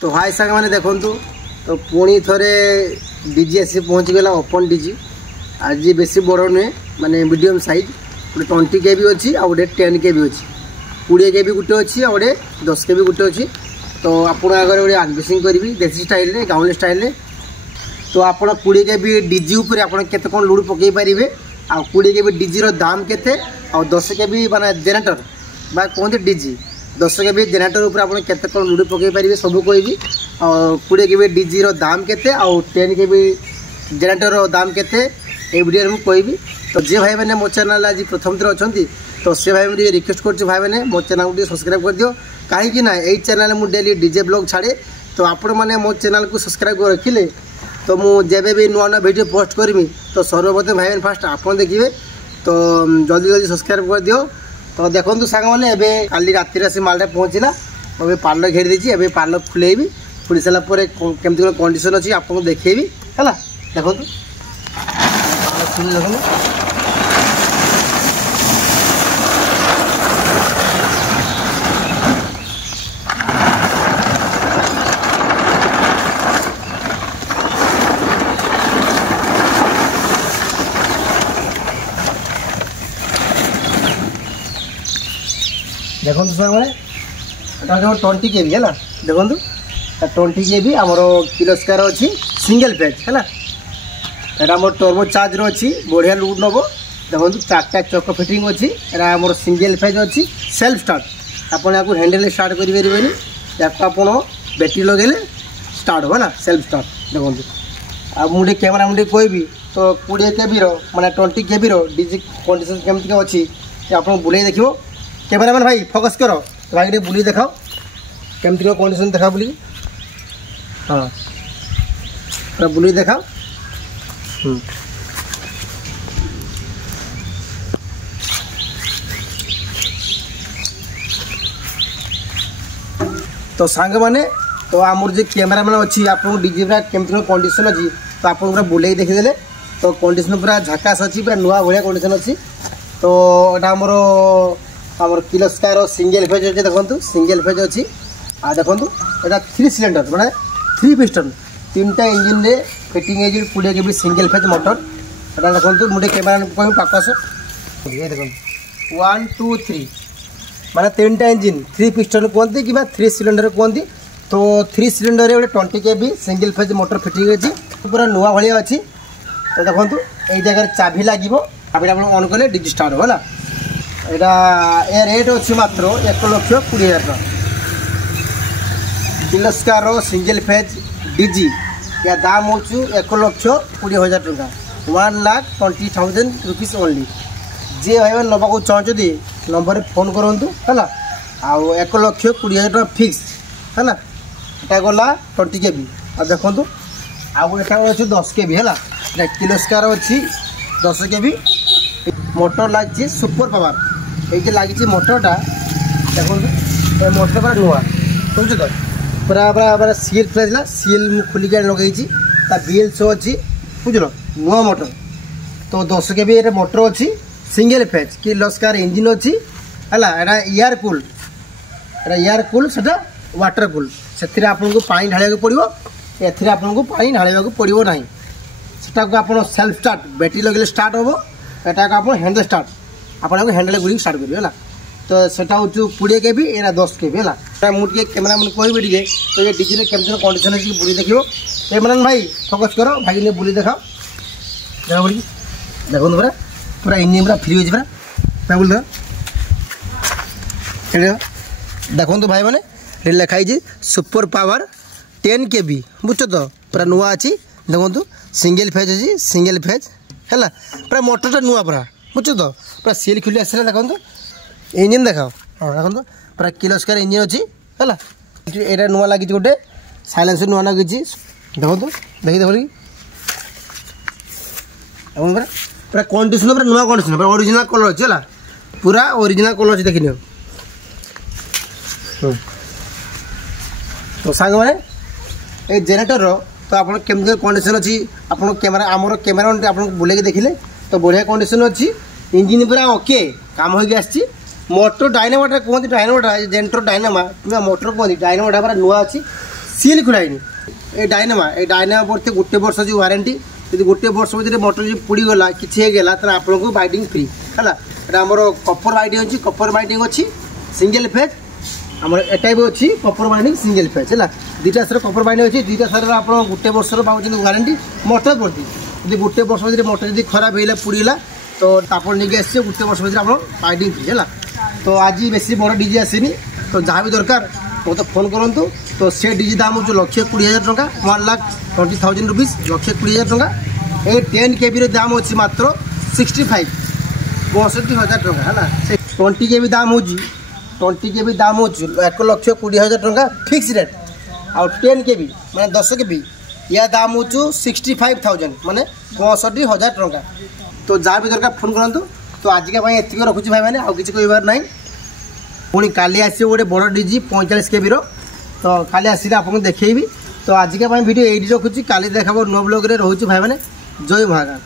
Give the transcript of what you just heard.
तो हाय सांग मैंने देखु तो पुणी थे डीजी आसी पहुँचीगला ओपन डीजी आज बेसी बड़ नुहे माने मीडियम साइज गोटे 20 के भी अच्छी आ गए 10 के भी अच्छी 20 के भी गोटे अच्छी आ गए 10 के भी गोटे अच्छी। तो आपण आगे गोटे अनबॉक्सिंग करी देसी स्टाइल रे गाँवली स्टाइल रे। तो आप 20 के भी डीजी उपर आप केते कौन लुड़ पकई पारे आ 20 के भी डीजी रो दाम केते आ 10 के भी माने जनरेटर बा कहते डीजी 10 के भी जनरेटर उपर आप केते कौन लुड़ पकई पारे सब कहबी। और 20 के भी डीजी रो दाम केते आ 10 के भी जनरेटर रो दाम केते ए वीडियो में कहबी। तो जे भाई मैंने मो चैनल आज प्रथम थर अच्छा तो से भाई मुझे रिक्वेस्ट कर भाई मैंने मो चैनल को सब्सक्राइब कर दियो कहीं ना यही चैनल मुझे डेली डीजे ब्लॉग छाड़े। तो आपण मैंने मो चैनल को सब्सक्राइब कर रखिले तो मुझे भी नुआ नुआ वीडियो पोस्ट करमी तो सर्वप्रथम भाई मैंने फास्ट आप देखिए। तो जल्दी जल्दी सब्सक्राइब कर दियो। तो देखो सांग मैंने काली राति आसी मालटा पहुँचला मुझे पार्लर घेरी देती एवं पार्लर खुलेबी खुली सारापर केमती कौन कंडीशन अच्छी आपको देखेबी है। देखो देखो मैंने 20 के भी है देखो 20 के भी आमर किलोस्कार अच्छी सिंगल फेज है एटा मोर टर्बो चार्ज अच्छी बढ़िया लुक नब। देखो 4टा चक फिटिंग अच्छी एटा मोर सिंगल फेज अच्छी सेल्फ स्टार्ट आप हैंडल स्टार्ट करें या बैटरी लगे स्टार्ट हो ना सेल्फ स्टार्ट। देखो आ मुझे कैमेरा मुझे कहबी तो 20 के भी माने 20 के भी डीजी कंडीशन केमती अच्छी आप बुले देखो कैमेरामैन भाई फोकस करो तो भाई ये बुली देखाओ केमती कंडीशन देखा बुली हाँ पूरा बुली देखाओ। तो सांग माने तो आमर जो कैमेरामैन अच्छी आप डीजे पूरा केमती कंडीशन अच्छी तो आप पूरा बुले देखीदे तो कंडीशन पूरा झकास अच्छी पूरा नुआ भाया कंडीशन अच्छी। तो यहाँ आमर किलोस्कार सिंगल फेज अच्छे देखो सिंगल फेज अच्छी आ देखो यहाँ 3 सिलेंडर माने 3 पिस्टन 3टा इंजिन रे फिटिंग है 20 के भी सिंगल फेज मोटर एटा देखो मुझे कैमेरा कह पाकस ये देखो 1 2 3 माने 3टा इंजिन 3 पिस्टन कहते कि 3 सिलेंडर कहते। तो 3 सिलेंडर गोटे 20 के भी सिंगल फेज मोटर फिटिंग अच्छी पूरा नुआ भाया अच्छी। तो देखो ये जगह चाबी लगे चाबी आप ऑन कले डीजी स्टार्ट हो ना यहाँ रेट अच्छी मात्र 1,20,000 टका किलोस्कार सिंगल फेज डीजी या दाम हो 1,20,000 टका 1,20,000 रुपीज ओनली। जी भाई नवाक चाहते नंबर फोन करूँ है आउ 1,20,000 टका फिक्स है यहाँ गला 20 के भी आ देखो आउ यहाँ अच्छे 10 के भी है किलोस्कार अच्छी 10 के भी मोटर लगी सुपर पावर ये लगी मोटरटा देखो मोटर पूरा नुआ समझ तो पूरा पूरा पूरा सील खुला सील खुलिक लगे बीएल शो अच्छी बुझल नुआ मोटर। तो 10 के भी ये मोटर अच्छी सिंगल फेज किलोस्कार इंजिन अच्छी है एयर कूल से वाटर कूल से आपको पानी ढाल पड़ो ए आपको पानी ढाल पड़ो ना सेटा आप सेल्फ स्टार्ट बैटरी लगे स्टार्ट हम एटा आप हैंडल स्टार्ट आपको हैंडल गुड़ी स्टार्ट करेंगे है। तो सेटा हूँ 20 के भी एरा 10 के भी है मुझे कैमेरा मैंने कहबी टे तो ये डीजी केमती कंडीशन अच्छी बुली देखो कैमेरा भाई फोकस करो भाई ने बुली देखाओ देखो बुली देखो पूरा पूरा इंजिन पूरा फ्री हो पूरा बुल देखो भाई मैंने लिखाई सुपर पावर 10 के भी बुझ तो पूरा नुआ अच्छी देखो सिंगल फेज अच्छी सिंगल फेज है पूरा मोटरटा नुआ पूरा बुझ तो पूरा सील खुली आसला देखो इंजिन देखाओ हाँ देखो पूरा किलोस्कार इंजिन अच्छी है यहाँ नुआ लगी गोटे साइलेंसर नुआ लगी देखो देखी देखो पूरा पूरा कंडीशन पूरा नुआ कंडीशन पूरा ओरिजिनल कलर अच्छी है पूरा ओरिजिनल कलर अच्छी देखनी। तो सांग मैंने ये जनरेटर तो आप केमती कंडीशन अच्छी आप कैमेरा आमर कैमेरा आप बुले देखिले तो बढ़िया कंडीशन अच्छी इंजिन पूरा ओके काम हो आसी मोटर डायनामाटा कहते डायनामाटा जेंटर डायनामा कि मोटर कहते डायनामाटा पूरा नुआ अच्छी सील खुलाइनी ए डायनामा पड़ते गोटे वर्ष जो वारंटी यदि गोटे वर्ष भर मोटर जो पोड़गला किसी गला तो आपको बाइडिंग फ्री है आमर कपर बाइडिंग अच्छी कपर बाइडिंग अच्छी सिंगल फेज आमर एटा भी अच्छी कपर बाइडिंग सिंगल फेज है दुटा सार कपर बाइडिंग अच्छी दुटा सार आप गोटे वर्ष पाँच वारंटी मोटर पड़ती यदि गोटे वर्ष भर मोटर जब खराब होगा पोड़गला तो आप नहीं आसे गोटे वर्ष भर आप बाइडिंग फ्री है तो आज बेसी बड़ डीजे आसनी तो जहाँ भी दरकार मत फोन करूँ तो से डीजे दाम हो 1,20,000 टंका 1,20,000 रुपीज 1,20,000 टंका ये 10 KB दाम अच्छी मात्र 65 62,000 टंका है ना 20 KB दाम हो 20 KB दाम हो 1,20,000 टंका फिक्स रेट और 10 KB मैंने 10 KB या दाम हो 65,000 माने 65,000 टंका तो जहाँ भी दरकार फोन करूँ तो आज के एतिक रखुच्छी भाई मैंने आउ किसी कहबार ना पुणी काली आस गोटे बड़ डीजी 45 KB तो काली आसिले आपको देखी तो आज के वीडियो ये रखुच्छी काली देखा नुआ ब्लॉग रे रोचे भाई मैंने जय महाकाल।